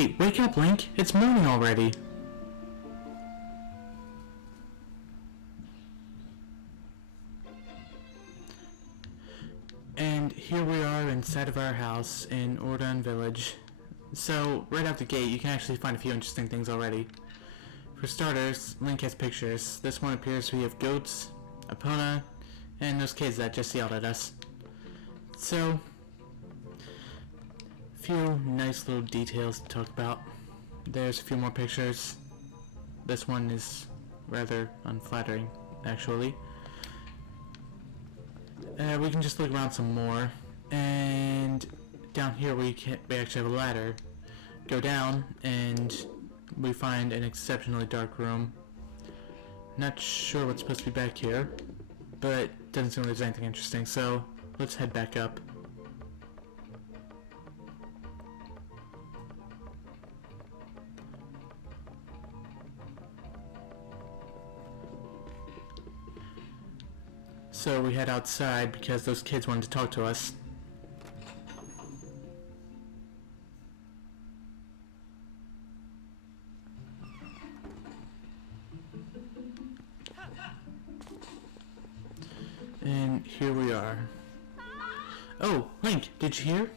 Hey, wake up, Link! It's morning already! And here we are inside of our house in Ordon Village. So, right out the gate, you can actually find a few interesting things already. For starters, Link has pictures. This one appears we have goats, Epona, and those kids that just yelled at us. So, a few nice little details to talk about. There's a few more pictures. This one is rather unflattering, actually. We can just look around some more, and down here we actually have a ladder. Go down, and we find an exceptionally dark room. Not sure what's supposed to be back here, but doesn't seem like there's anything interesting, so let's head back up. So we head outside because those kids wanted to talk to us. And here we are. Oh, Link, did you hear?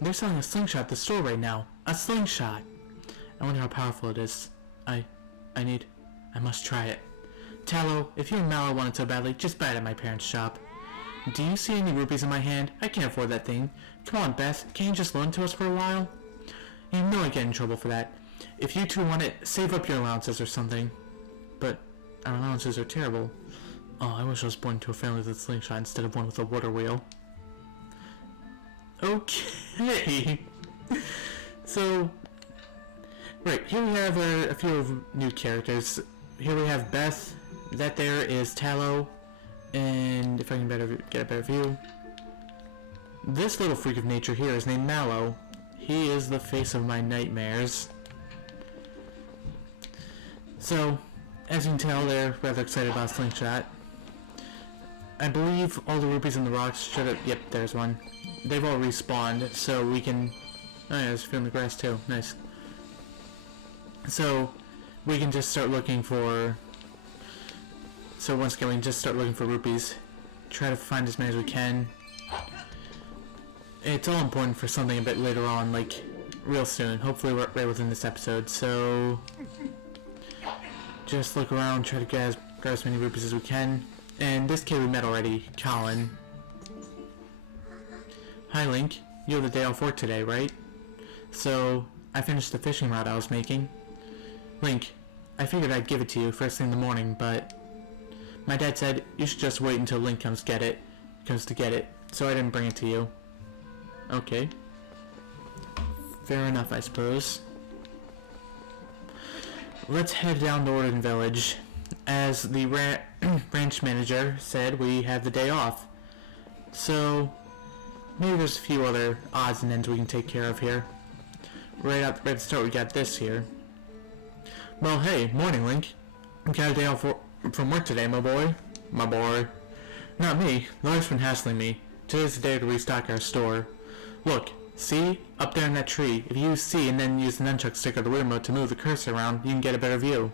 They're selling a slingshot at the store right now. A slingshot! I wonder how powerful it is. I must try it. Tallow, if you and Mallow want it so badly, just buy it at my parents' shop. Do you see any rupees in my hand? I can't afford that thing. Come on, Beth, can't you just loan it to us for a while? You know I get in trouble for that. If you two want it, save up your allowances or something. But our allowances are terrible. Oh, I wish I was born into a family with a slingshot instead of one with a water wheel. Okay. So, right, here we have a few new characters. Here we have Beth. That there is Tallow, and if I can get a better view, this little freak of nature here is named Mallow. He is the face of my nightmares. So, as you can tell, they're rather excited about Slingshot. I believe all the rupees in the rocks should have... Yep, there's one. They've all respawned, so we can... Oh yeah, there's a few in the grass too. Nice. So, we can just start looking for... So once again, we can just start looking for rupees. Try to find as many as we can. It's all important for something a bit later on, like real soon. Hopefully right within this episode. So just look around, try to grab as many rupees as we can. And this kid we met already, Colin. Hi Link, you have the day off work today, right? So I finished the fishing rod I was making. Link, I figured I'd give it to you first thing in the morning, but my dad said you should just wait until Link comes to get it, so I didn't bring it to you. Okay. Fair enough, I suppose. Let's head down to Ordon Village. As the ranch manager said, we have the day off. So, maybe there's a few other odds and ends we can take care of here. Right at the start we got this here. Well, hey, morning, Link. You got a day off from work today, my boy. My boy. Not me. The wife's been hassling me. Today's the day to restock our store. Look, see? Up there in that tree. If you use C and then use the nunchuck stick or the remote to move the cursor around, you can get a better view.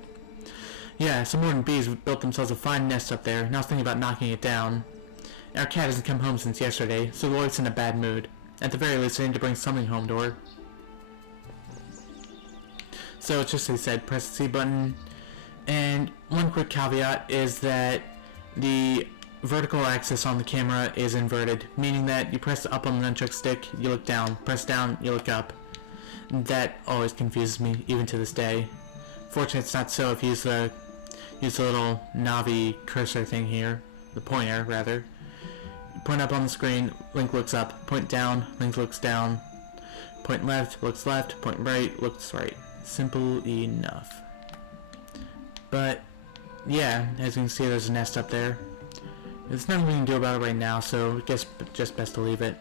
Yeah, some more bees built themselves a fine nest up there, and I was thinking about knocking it down. Our cat hasn't come home since yesterday, so the wife's in a bad mood. At the very least, I need to bring something home to her. So it's just as I said, press the C button. And one quick caveat is that the vertical axis on the camera is inverted, meaning that you press up on the nunchuck stick, you look down, press down, you look up. That always confuses me, even to this day. Fortunately, it's not so if you use the little Navi cursor thing here, the pointer, rather. Point up on the screen, Link looks up. Point down, Link looks down. Point left, looks left. Point right, looks right. Simple enough. But, yeah, as you can see, there's a nest up there. There's nothing we can do about it right now, so I guess just best to leave it.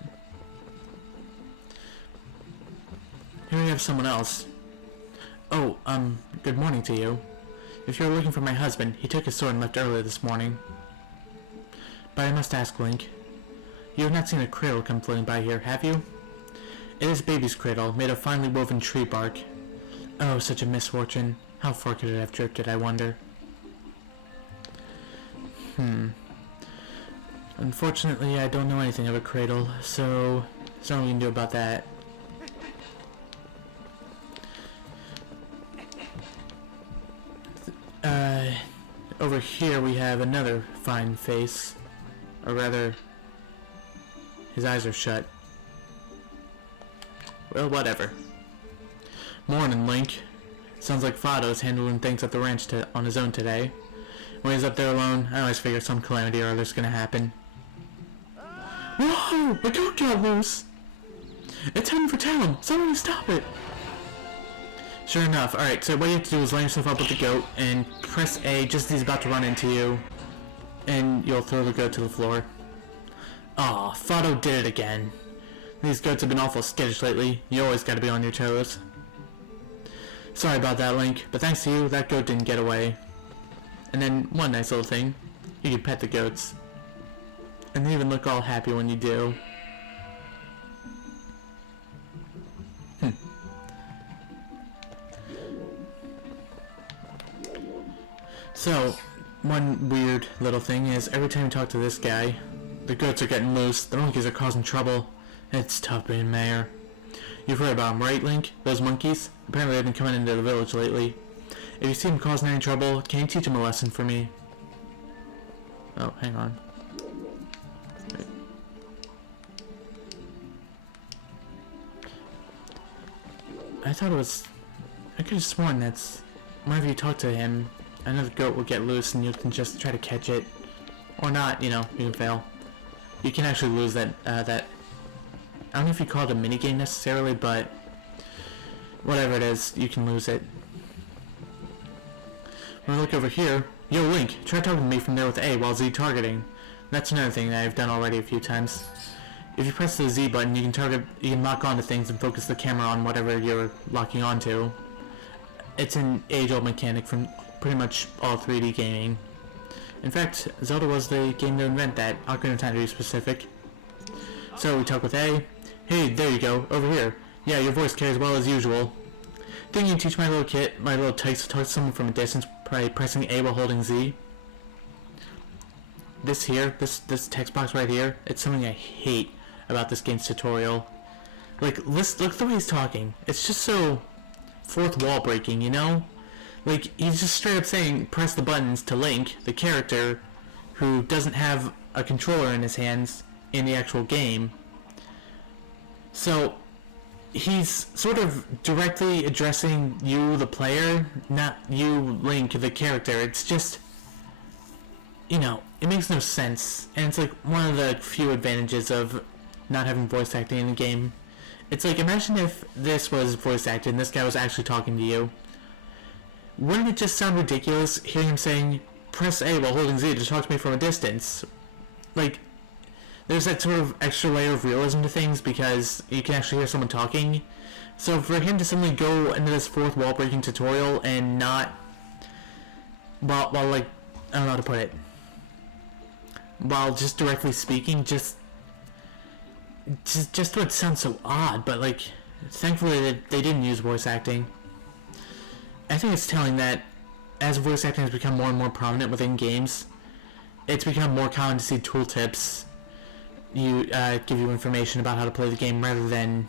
Here we have someone else. Oh, good morning to you. If you're looking for my husband, he took his sword and left early this morning. But I must ask, Link, you have not seen a cradle come floating by here, have you? It is a baby's cradle, made of finely woven tree bark. Oh, such a misfortune. How far could it have drifted, I wonder? Unfortunately, I don't know anything of a cradle, so there's nothing we can do about that. Over here we have another fine face. Or rather, his eyes are shut. Well, whatever. Morning, Link. Sounds like Fado's handling things at the ranch on his own today. When he's up there alone, I always figure some calamity or other's gonna happen. Whoa! The goat got loose! It's heading for town! Someone stop it! Sure enough. Alright, so what you have to do is line yourself up with the goat and press A just as he's about to run into you. And you'll throw the goat to the floor. Aw, Fado did it again. These goats have been awful skittish lately. You always gotta be on your toes. Sorry about that, Link, but thanks to you, that goat didn't get away. And then, one nice little thing, you can pet the goats. And they even look all happy when you do. So, one weird little thing is, every time you talk to this guy, the goats are getting loose, the monkeys are causing trouble. It's tough being mayor. You've heard about them, right, Link? Those monkeys? Apparently they've been coming into the village lately. If you see them causing any trouble, can you teach them a lesson for me? Oh, hang on. Wait. I thought it was... I could have sworn that's... Whenever you talk to him, another goat will get loose and you can just try to catch it. Or not, you know, you can fail. You can actually lose that, I don't know if you call it a minigame necessarily, but whatever it is, you can lose it. When I look over here, yo Link, try talking to me from there with A while Z targeting. That's another thing that I've done already a few times. If you press the Z button, you can lock onto things and focus the camera on whatever you're locking onto. It's an age-old mechanic from pretty much all 3D gaming. In fact, Zelda was the game to invent that, Ocarina of Time to be specific. So we talk with A. Hey, there you go, over here. Yeah, your voice carries well as usual. Think you can teach my little tykes to talk to someone from a distance by pressing A while holding Z? This here, this text box right here, it's something I hate about this game's tutorial. Like, look at the way he's talking. It's just so fourth wall breaking, you know? Like, he's just straight up saying, press the buttons to Link, the character, who doesn't have a controller in his hands in the actual game. So, he's sort of directly addressing you, the player, not you, Link, the character. It's just, you know, it makes no sense. And it's like one of the few advantages of not having voice acting in the game. It's like, imagine if this was voice acted and this guy was actually talking to you. Wouldn't it just sound ridiculous hearing him saying, press A while holding Z to talk to me from a distance? Like, there's that sort of extra layer of realism to things because you can actually hear someone talking. So for him to suddenly go into this fourth wall breaking tutorial and not, while like, I don't know how to put it, while just directly speaking, just would sound so odd. But like, thankfully they didn't use voice acting. I think it's telling that as voice acting has become more and more prominent within games, it's become more common to see tooltips give you information about how to play the game rather than,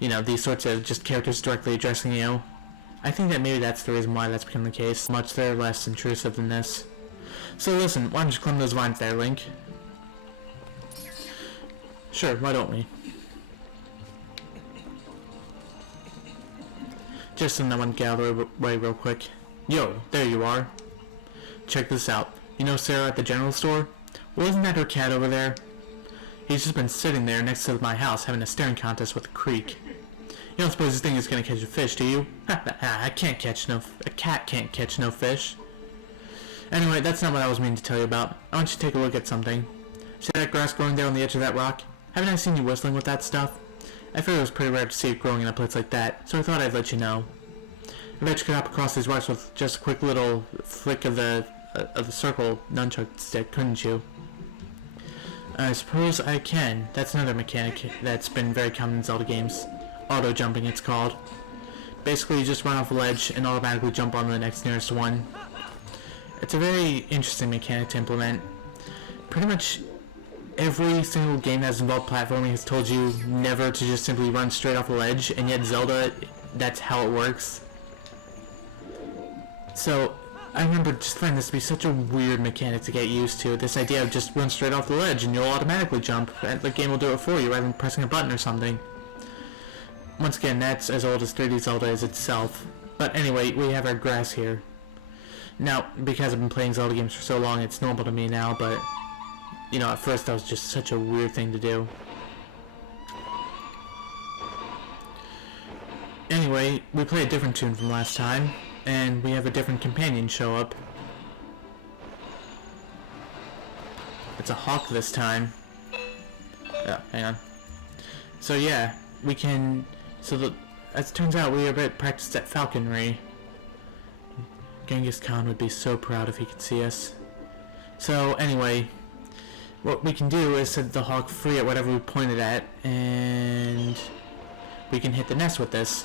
you know, these sorts of just characters directly addressing you. I think that maybe that's the reason why that's become the case. Much they're less intrusive than this. So listen, why don't you climb those vines there, Link? Sure, why don't we? Just so no one get out of the way real quick. Yo, there you are. Check this out. You know Sarah at the general store? Well, isn't that her cat over there? He's just been sitting there next to my house having a staring contest with a creek. You don't suppose this thing is gonna catch a fish, do you? A cat can't catch no fish. Anyway, that's not what I was meaning to tell you about. I want you to take a look at something. See that grass growing there on the edge of that rock? Haven't I seen you whistling with that stuff? I figured it was pretty rare to see it growing in a place like that, so I thought I'd let you know. I bet you could hop across these rocks with just a quick little flick of the circle nunchuck stick, couldn't you? I suppose I can. That's another mechanic that's been very common in Zelda games. Auto jumping, it's called. Basically, you just run off a ledge and automatically jump on the next nearest one. It's a very interesting mechanic to implement. Pretty much every single game that's involved platforming has told you never to just simply run straight off a ledge, and yet Zelda, that's how it works. So, I remember just finding this to be such a weird mechanic to get used to. This idea of just run straight off the ledge and you'll automatically jump, and the game will do it for you rather than pressing a button or something. Once again, that's as old as 3D Zelda is itself. But anyway, we have our grass here. Now, because I've been playing Zelda games for so long, it's normal to me now, but, you know, at first that was just such a weird thing to do. Anyway, we play a different tune from last time, and we have a different companion show up. It's a hawk this time. Oh, hang on. So yeah, we can... So as it turns out, we are a bit practiced at falconry. Genghis Khan would be so proud if he could see us. So anyway, what we can do is set the hawk free at whatever we point it at, and we can hit the nest with this.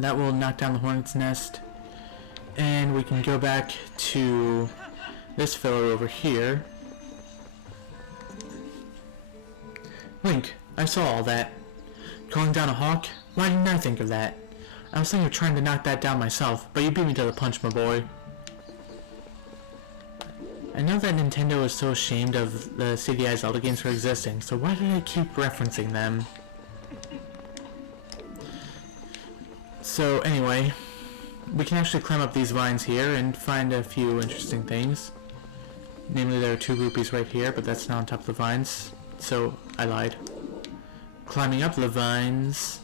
That will knock down the hornet's nest, and we can go back to this fellow over here. Link, I saw all that. Calling down a hawk? Why didn't I think of that? I was thinking of trying to knock that down myself, but you beat me to the punch, my boy. I know that Nintendo is so ashamed of the CDI Zelda games for existing, so why did I keep referencing them? So anyway, we can actually climb up these vines here and find a few interesting things. Namely, there are 2 rupees right here, but that's not on top of the vines, so I lied. Climbing up the vines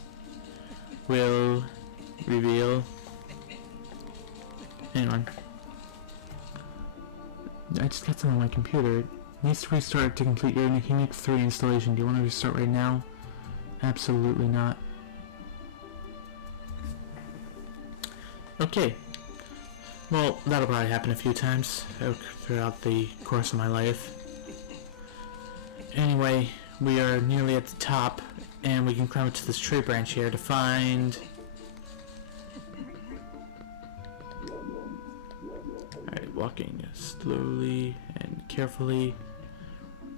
will reveal... Hang on. I just got something on my computer. It needs to restart to complete your Unique 3 installation. Do you want to restart right now? Absolutely not. Okay. Well, that'll probably happen a few times throughout the course of my life. Anyway, we are nearly at the top, and we can climb up to this tree branch here to find... Alright, walking slowly and carefully.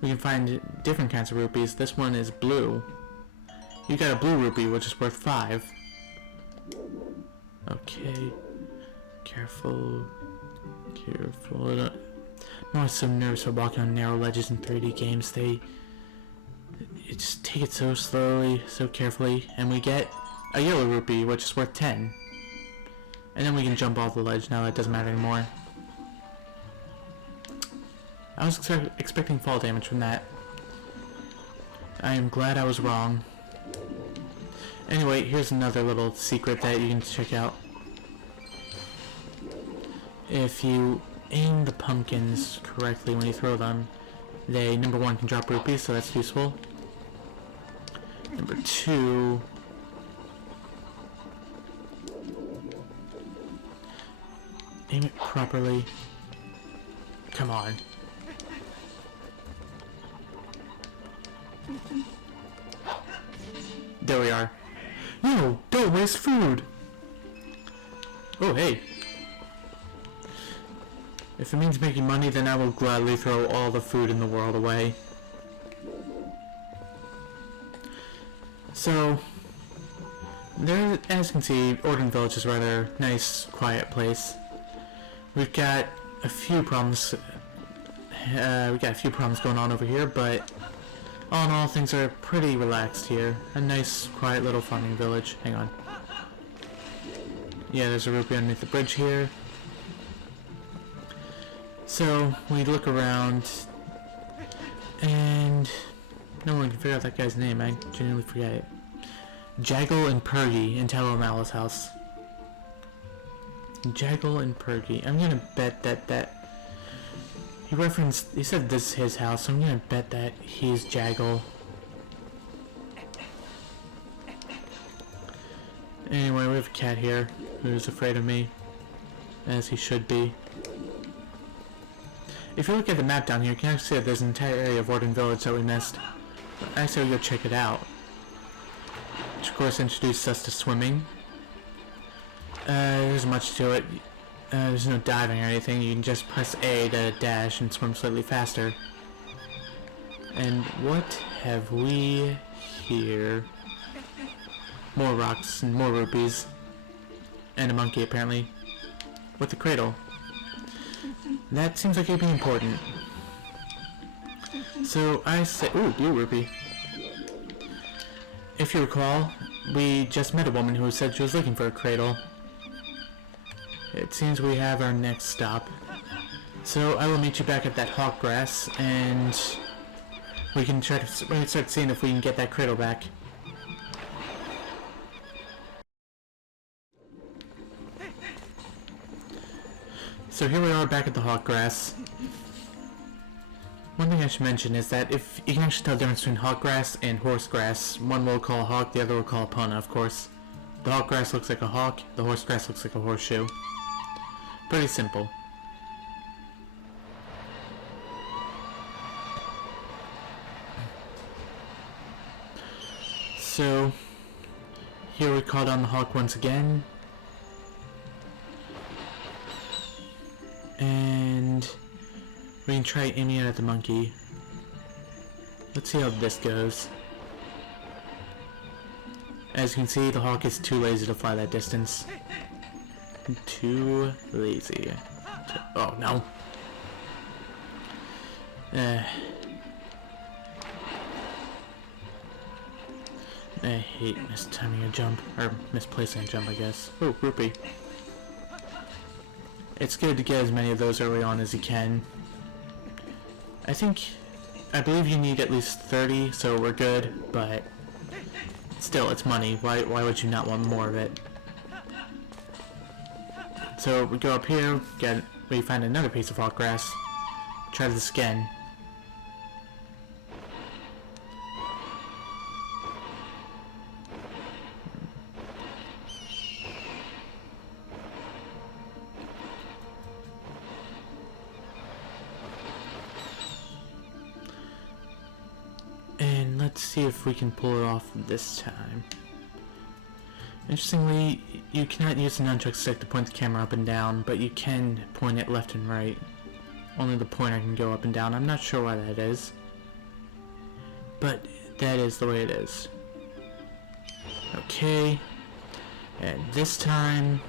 We can find different kinds of rupees. This one is blue. You got a blue rupee, which is worth 5. Okay. Careful. Careful. I'm always so nervous about walking on narrow ledges in 3D games. They just take it so slowly, so carefully, and we get a yellow rupee, which is worth 10. And then we can jump off the ledge. Now that doesn't matter anymore. I was expecting fall damage from that. I am glad I was wrong. Anyway, here's another little secret that you can check out. If you aim the pumpkins correctly when you throw them, they, number 1, can drop rupees, so that's useful. Number 2... aim it properly. Come on. There we are. No! Don't waste food! Oh, hey. If it means making money, then I will gladly throw all the food in the world away. So, there, as you can see, Ordon Village is a rather nice, quiet place. We've got a few problems. Going on over here, but all in all, things are pretty relaxed here. A nice, quiet little farming village. Hang on. Yeah, there's a rupee underneath the bridge here. So, we look around, and no one can figure out that guy's name. I genuinely forget it. Jaggle and Purgy in Tello Malice house. Jaggle and Purgy. I'm gonna bet that he said this is his house, so I'm gonna bet that he's Jaggle. Anyway, we have a cat here who's afraid of me, as he should be. If you look at the map down here, you can actually see that there's an entire area of Ordon Village that we missed. I say we go check it out. Which of course introduced us to swimming. There's much to it. There's no diving or anything. You can just press A to dash and swim slightly faster. And what have we here? More rocks and more rupees. And a monkey apparently. With the cradle. That seems like it'd be important. So I say, ooh, blue rupee. If you recall, we just met a woman who said she was looking for a cradle. It seems we have our next stop. So I will meet you back at that hawk grass, and we can try to start seeing if we can get that cradle back. So here we are back at the hawk grass. One thing I should mention is that if you can actually tell the difference between hawk grass and horse grass. One we'll call a hawk, the other we'll call a pona, of course. The hawk grass looks like a hawk, the horse grass looks like a horseshoe. Pretty simple. So, here we call down the hawk once again. And we can try aiming it at the monkey. Let's see how this goes. As you can see, the hawk is too lazy to fly that distance. Too lazy. Oh no. I hate mistiming a jump, or misplacing a jump, I guess. Oh, rupee. It's good to get as many of those early on as you can. I believe you need at least 30, so we're good, but still, it's money. Why would you not want more of it? So we go up here, we find another piece of hawk grass. Try this again. And let's see if we can pull it off this time. Interestingly, you cannot use the nunchuck stick to point the camera up and down, but you can point it left and right. Only the pointer can go up and down. I'm not sure why that is, but that is the way it is. Okay, and this time,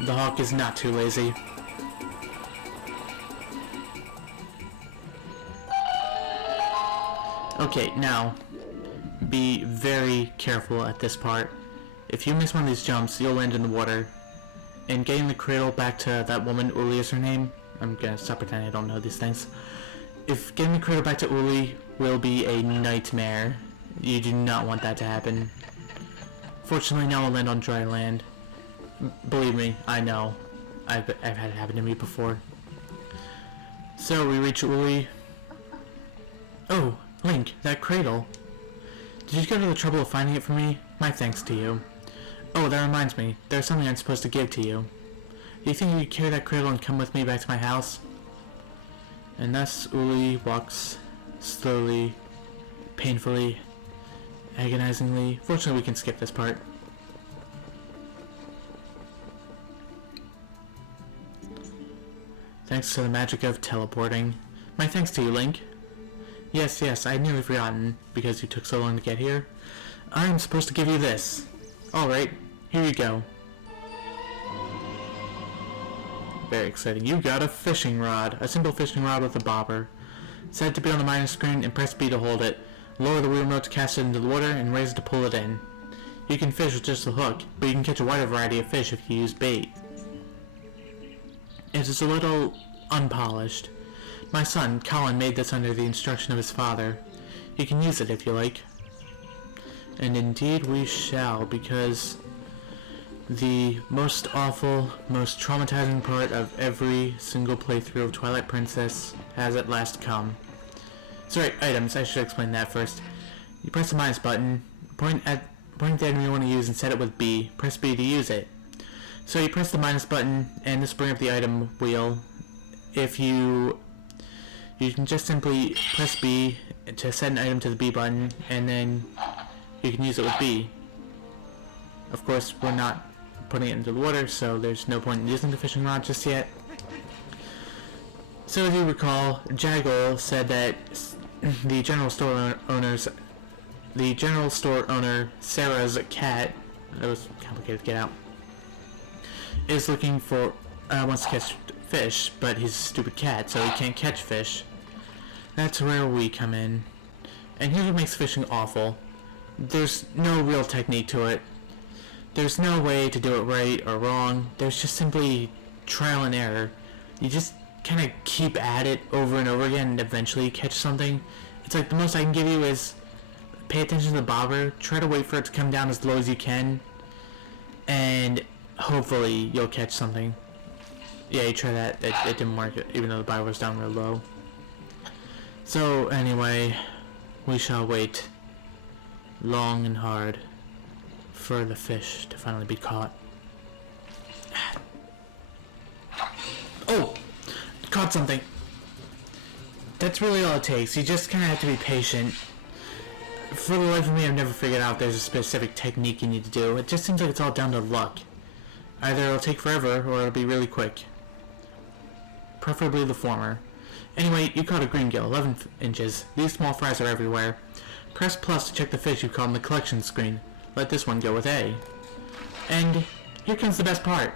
the hawk is not too lazy. Okay, now, be very careful at this part. If you miss one of these jumps, you'll land in the water. And getting the cradle back to that woman, Uli is her name. I'm gonna stop pretending I don't know these things. If getting the cradle back to Uli will be a nightmare. You do not want that to happen. Fortunately, now we'll land on dry land. Believe me, I know. I've had it happen to me before. So we reach Uli. Oh, Link, that cradle. Did you go to the trouble of finding it for me? My thanks to you. Oh, that reminds me. There's something I'm supposed to give to you. Do you think you could carry that cradle and come with me back to my house? And thus Uli walks slowly, painfully, agonizingly. Fortunately, we can skip this part. Thanks to the magic of teleporting. My thanks to you, Link. Yes, I'd nearly forgotten, because you took so long to get here. I'm supposed to give you this. Alright, here you go. Very exciting. You got a fishing rod. A simple fishing rod with a bobber. Set to be on the minus screen and press B to hold it. Lower the wheel remote to cast it into the water and raise it to pull it in. You can fish with just a hook, but you can catch a wider variety of fish if you use bait. It is a little unpolished. My son, Colin, made this under the instruction of his father. You can use it if you like. And indeed we shall, because the most awful, most traumatizing part of every single playthrough of Twilight Princess has at last come. Sorry, items, I should explain that first. You press the minus button, point at the item you want to use and set it with B. Press B to use it. So you press the minus button, and this brings up the item wheel. If you can just simply press B to set an item to the B button, and then you can use it with B. Of course, we're not putting it into the water, so there's no point in using the fishing rod just yet. So as you recall, Jaggle said that the general store owner Sarah's cat, that was complicated to get out, is looking for wants to catch fish, but he's a stupid cat, so he can't catch fish. That's where we come in, and here's what makes fishing awful. There's no real technique to it. There's no way to do it right or wrong. There's just simply trial and error. You just kind of keep at it over and over again, and eventually you catch something. It's like the most I can give you is pay attention to the bobber, try to wait for it to come down as low as you can, and hopefully you'll catch something. Yeah, you try that. It didn't work, even though the bobber was down real low. So anyway, we shall wait long and hard for the fish to finally be caught. Oh! Caught something! That's really all it takes. You just kind of have to be patient. For the life of me, I've never figured out there's a specific technique you need to do. It just seems like it's all down to luck. Either it'll take forever, or it'll be really quick. Preferably the former. Anyway, you caught a green gill, 11 inches. These small fries are everywhere. Press plus to check the fish you caught on the collection screen. Let this one go with A. And here comes the best part.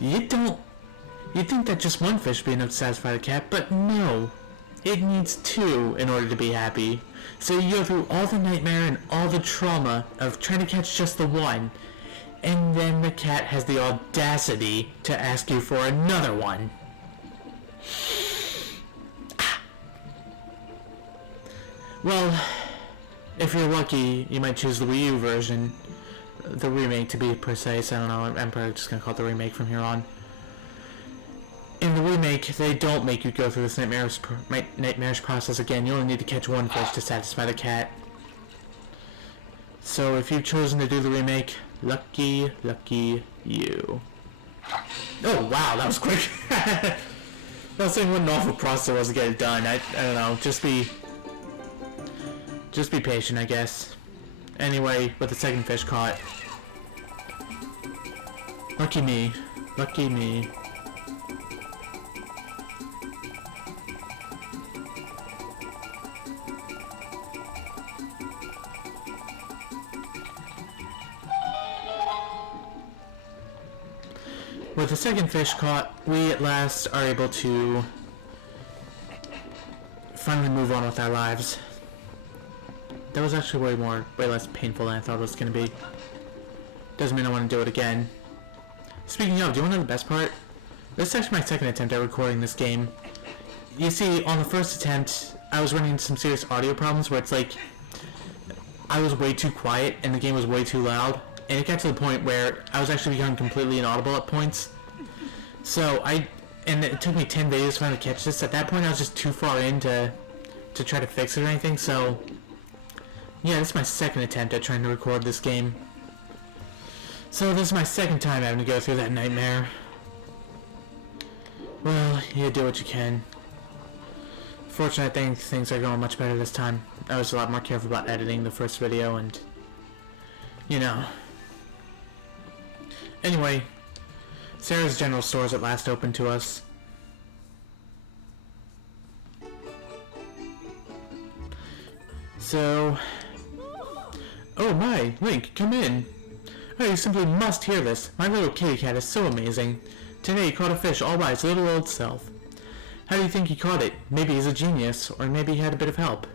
You'd think that just one fish would be enough to satisfy the cat, but no. It needs 2 in order to be happy. So you go through all the nightmare and all the trauma of trying to catch just the one, and then the cat has the audacity to ask you for another one. Well, if you're lucky, you might choose the Wii U version, the remake to be precise. I don't know, I'm probably just gonna call it the remake from here on. In the remake, they don't make you go through this nightmarish process again. You only need to catch one fish to satisfy the cat. So if you've chosen to do the remake, lucky you. Oh wow, that was quick. I was saying what an awful process it was to get it done. I don't know, just be patient, I guess. Anyway, with the second fish caught. Lucky me. Lucky me. With the second fish caught, we at last are able to finally move on with our lives. That was actually way less painful than I thought it was going to be. Doesn't mean I want to do it again. Speaking of, do you want to know the best part? This is actually my second attempt at recording this game. You see, on the first attempt, I was running into some serious audio problems where it's like, I was way too quiet and the game was way too loud. And it got to the point where I was actually becoming completely inaudible at points. So and it took me 10 videos to finally catch this. At that point I was just too far in to try to fix it or anything, so yeah, this is my second attempt at trying to record this game. So this is my second time having to go through that nightmare. Well, you do what you can. Fortunately, I think things are going much better this time. I was a lot more careful about editing the first video and, you know. Anyway, Sarah's General Store is at last open to us. So... Oh my, Link, come in. Oh, you simply must hear this. My little kitty cat is so amazing. Today he caught a fish all by its little old self. How do you think he caught it? Maybe he's a genius, or maybe he had a bit of help.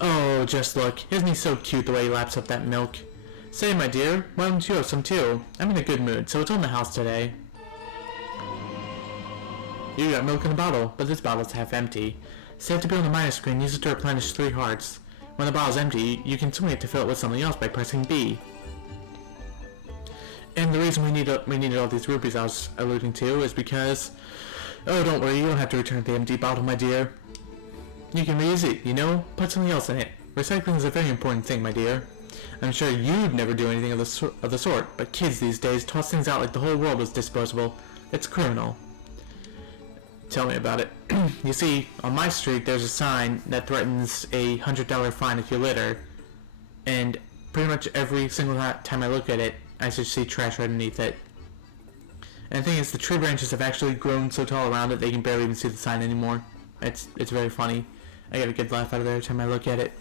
Oh, just look. Isn't he so cute the way he laps up that milk? Say, my dear, why don't you have some too? I'm in a good mood, so it's on the house today. You got milk in a bottle, but this bottle's half empty. Set to be on the minus screen, use it to replenish 3 hearts. When the bottle's empty, you can swing it to fill it with something else by pressing B. And the reason we needed all these rupees I was alluding to is because... Oh, don't worry, you don't have to return the empty bottle, my dear. You can reuse it, you know? Put something else in it. Recycling is a very important thing, my dear. I'm sure you'd never do anything of the sort, but kids these days toss things out like the whole world was disposable. It's criminal. Tell me about it. You see, on my street there's a sign that threatens a $100 fine if you litter, and pretty much every single time I look at it, I just see trash right underneath it. And the thing is, the tree branches have actually grown so tall around it they can barely even see the sign anymore. It's very funny. I get a good laugh out of it every time I look at it.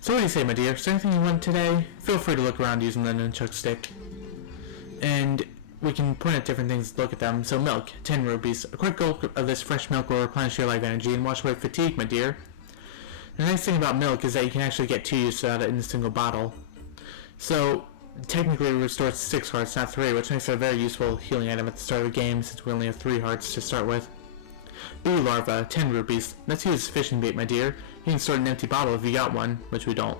So what do you say, my dear? Is there anything you want today? Feel free to look around using the nunchuck stick. And we can point at different things to look at them. So milk, 10 rupees. A quick gulp of this fresh milk will replenish your life energy and wash away fatigue, my dear. The nice thing about milk is that you can actually get 2 uses out of it in a single bottle. So technically it restores 6 hearts, not 3, which makes it a very useful healing item at the start of the game since we only have 3 hearts to start with. Bee larva, 10 rupees. Let's use fishing bait, my dear. You can store an empty bottle if you got one, which we don't.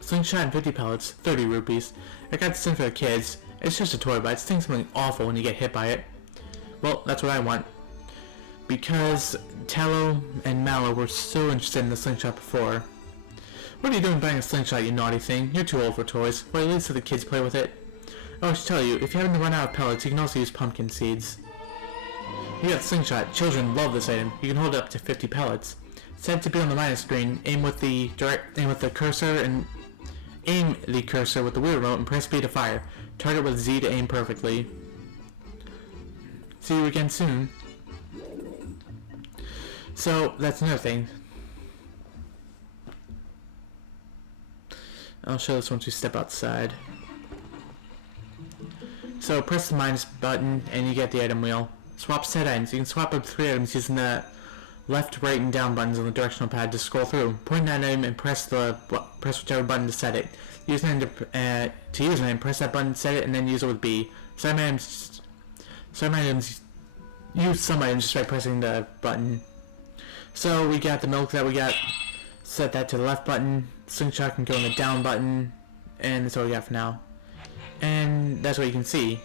Slingshot and 50 pellets, 30 rupees. I got this in for the kids. It's just a toy, but it stings something awful when you get hit by it. Well, that's what I want. Because Tallow and Mallow were so interested in the slingshot before. What are you doing buying a slingshot, you naughty thing? You're too old for toys. Well, at least let the kids play with it. Oh, I should tell you, if you happen to run out of pellets, you can also use pumpkin seeds. You got the slingshot. Children love this item. You can hold it up to 50 pellets. Set to be on the minus screen. Aim with the cursor with the wheel remote and press B to fire. Target with Z to aim perfectly. See you again soon. So that's another thing. I'll show this once we step outside. So press the minus button and you get the item wheel. Swap set items. You can swap up 3 items using the left, right, and down buttons on the directional pad to scroll through. Point that item and press whichever button to set it. Use an item to use an item, press that button, set it, and then use it with B. Some items use some items just by pressing the button. So we got the milk that we got. Set that to the left button. Slingshot can go on the down button, and that's all we got for now. And that's what you can see.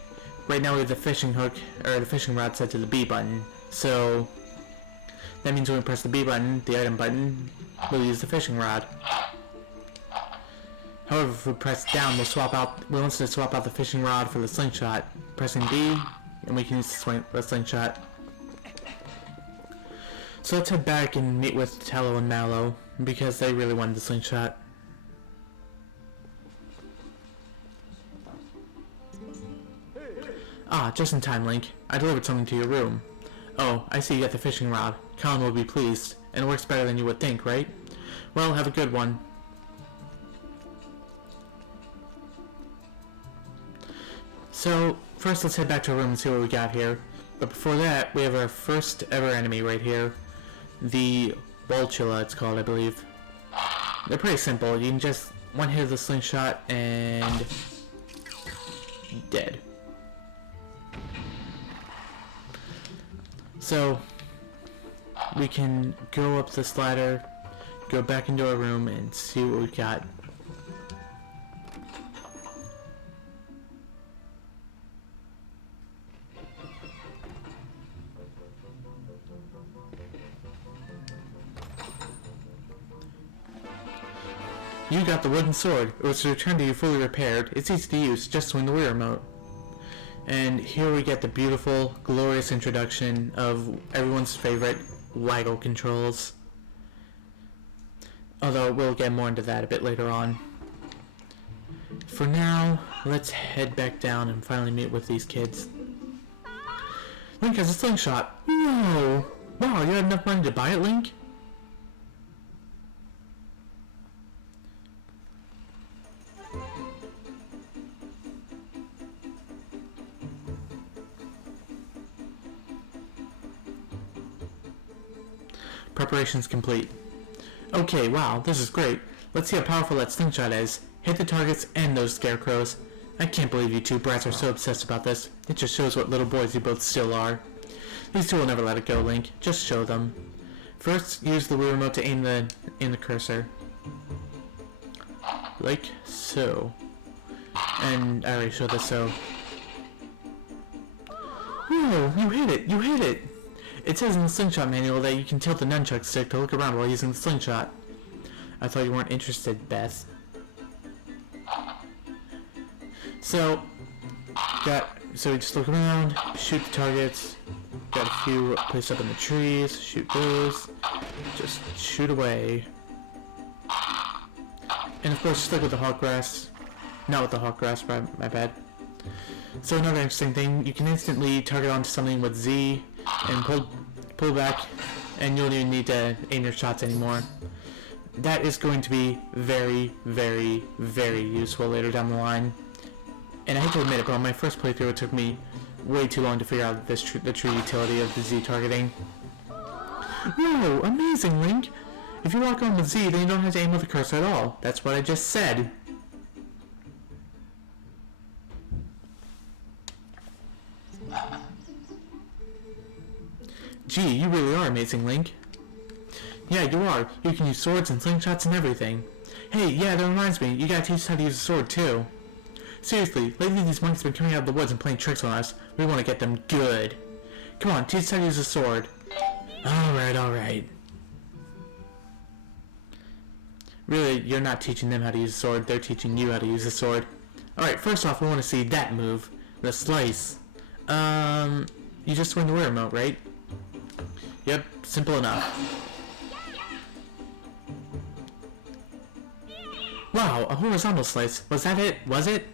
Right now we have the fishing hook, or the fishing rod set to the B button. So that means when we press the B button, the item button, we'll use the fishing rod. However, if we press down, we'll instantly swap out the fishing rod for the slingshot. Pressing B, and we can use the slingshot. So let's head back and meet with Tallow and Mallow, because they really wanted the slingshot. Ah, just in time, Link. I delivered something to your room. Oh, I see you got the fishing rod. Colin will be pleased. And it works better than you would think, right? Well, have a good one. So, first let's head back to our room and see what we got here. But before that, we have our first ever enemy right here. The Vultula, it's called, I believe. They're pretty simple. You can just one hit of the slingshot and dead. So we can go up this ladder, go back into our room, and see what we got. You got the wooden sword. It was returned to you fully repaired. It's easy to use, just swing the Wii remote. And here we get the beautiful, glorious introduction of everyone's favorite waggle controls. Although we'll get more into that a bit later on. For now, let's head back down and finally meet with these kids. Link has a slingshot. Whoa! Wow, you had enough money to buy it, Link? Preparations complete. Okay, wow, this is great. Let's see how powerful that slingshot is. Hit the targets and those scarecrows. I can't believe you two brats are so obsessed about this. It just shows what little boys you both still are. These two will never let it go, Link. Just show them. First, use the Wii remote to aim the cursor. Like so. And I already showed this, so... Whoa, you hit it! You hit it! It says in the slingshot manual that you can tilt the nunchuck stick to look around while using the slingshot. I thought you weren't interested, Beth. So we just look around, shoot the targets, Got a few placed up in the trees. Shoot those. Just shoot away. And of course, just like with the hawk grass. Not with the hawk grass, my bad. So another interesting thing, you can instantly target onto something with Z and pull back, and you don't even need to aim your shots anymore. That is going to be very, very, very useful later down the line. And I hate to admit it, but on my first playthrough it took me way too long to figure out the true utility of the Z targeting. Whoa, amazing, Link! If you lock on with Z, then you don't have to aim with the cursor at all. That's what I just said. Gee, you really are amazing, Link. Yeah, you are. You can use swords and slingshots and everything. Hey, yeah, that reminds me. You gotta teach us how to use a sword, too. Seriously, lately these monkeys have been coming out of the woods and playing tricks on us. We want to get them good. Come on, teach us how to use a sword. Alright. Really, you're not teaching them how to use a sword. They're teaching you how to use a sword. Alright, first off, we want to see that move. The slice. You just swing the Wii remote, right? Yep, simple enough. Wow, a horizontal slice. Was that it? Was it?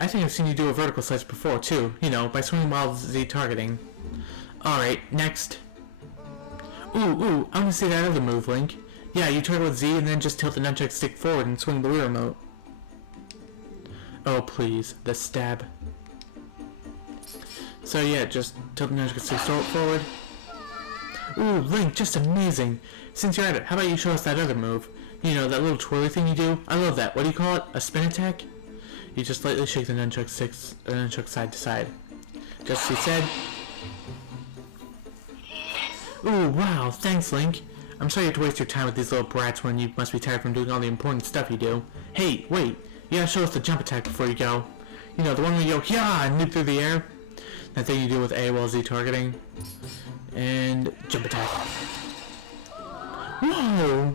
I think I've seen you do a vertical slice before, too. You know, by swinging while Z targeting. Alright, next. Ooh, I want to see that other move, Link. Yeah, you target with Z and then just tilt the nunchuck stick forward and swing the Wii remote. Oh, please. The stab. So yeah, just tilt the nunchuck stick forward. Ooh, Link, just amazing. Since you're at it, how about you show us that other move? You know, that little twirly thing you do? I love that. What do you call it? A spin attack? You just lightly shake the nunchuck side to side. Just as he said. Ooh, wow, thanks, Link. I'm sorry you have to waste your time with these little brats when you must be tired from doing all the important stuff you do. Hey, wait, you gotta show us the jump attack before you go. You know, the one where you go, yeah, and leap through the air. That thing you do with A while Z targeting. And jump attack. Whoa!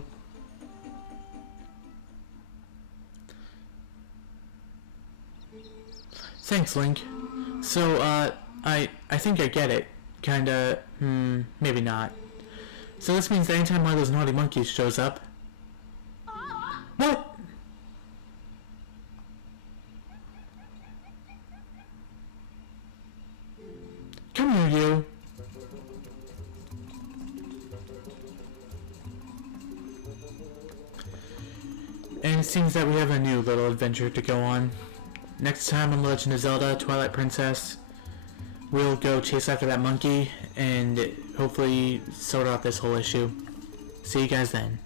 Thanks, Link. So, I think I get it. Kinda, maybe not. So this means that anytime one of those naughty monkeys shows up... What? Come here, you. And it seems that we have a new little adventure to go on. Next time on Legend of Zelda, Twilight Princess, we'll go chase after that monkey and hopefully sort out this whole issue. See you guys then.